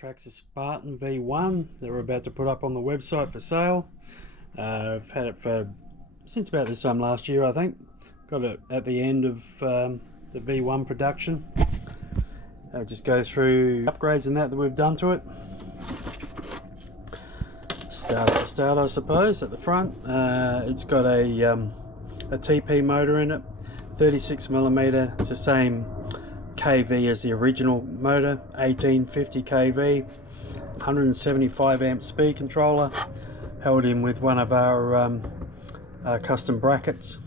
Traxxas Spartan V1 that we're about to put up on the website for sale. I've had it since about this time last year, I think. Got it at the end of the V1 production. I'll just go through upgrades and that we've done to it. Start at the start, I suppose, at the front. It's got a TP motor in it, 36mm. It's the same kV as the original motor, 1850 kV, 175 amp speed controller, held in with one of our custom brackets.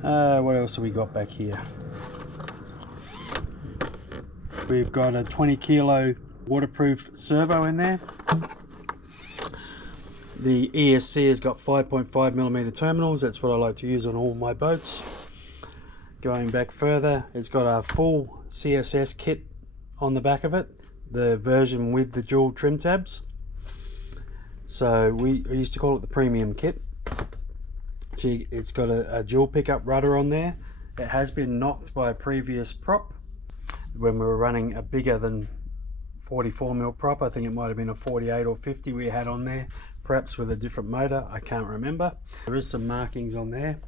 What else have we got back here? We've got a 20 kilo waterproof servo in there. The ESC has got 5.5mm terminals. That's what I like to use on all my boats. Going back further, it's got a full CSS kit on the back of it, the version with the dual trim tabs. So we used to call it the premium kit. It's got a dual pickup rudder on there. It has been knocked by a previous prop when we were running a bigger than 44mm prop. I think it might have been a 48 or 50 we had on there, perhaps with a different motor. I can't remember. There is some markings on there.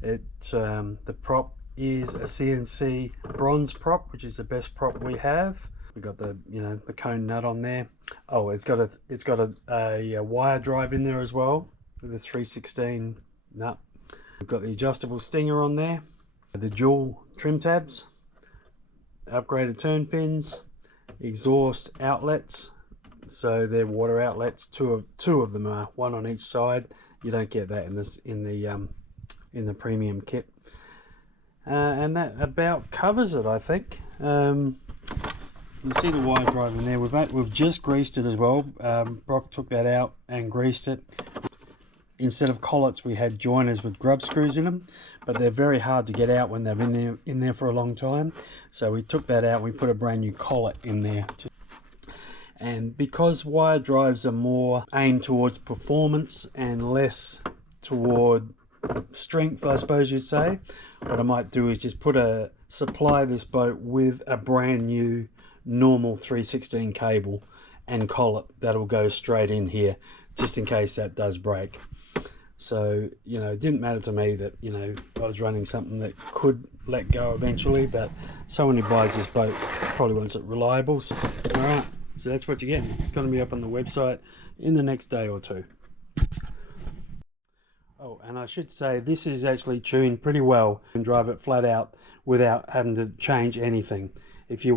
The prop is a CNC bronze prop, which is the best prop we have. We've got the the cone nut on there. Oh, it's got a wire drive in there as well with a 316 nut. We've got the adjustable stinger on there, the dual trim tabs, upgraded turn fins, exhaust outlets. So they're water outlets. Two of them are, one on each side. You don't get that in the premium kit. And that about covers it, I think. You see the wire drive in there. We've just greased it as well. Brock took that out and greased it. Instead of collets, we had joiners with grub screws in them, but they're very hard to get out when they've been in there for a long time. So we took that out and we put a brand new collet in there. And because wire drives are more aimed towards performance and less toward strength, I suppose you'd say, what I might do is just supply this boat with a brand new normal 316 cable and collet that'll go straight in here, just in case that does break. So it didn't matter to me that I was running something that could let go eventually, but someone who buys this boat probably wants it reliable. So, all right, so that's what you get. It's going to be up on the website in the next day or two. Oh, and I should say this is actually tuned pretty well and drive it flat out without having to change anything. If you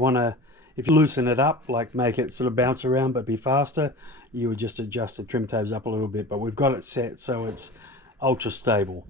loosen it up, like make it sort of bounce around but be faster, you would just adjust the trim tabs up a little bit, but we've got it set so it's ultra stable.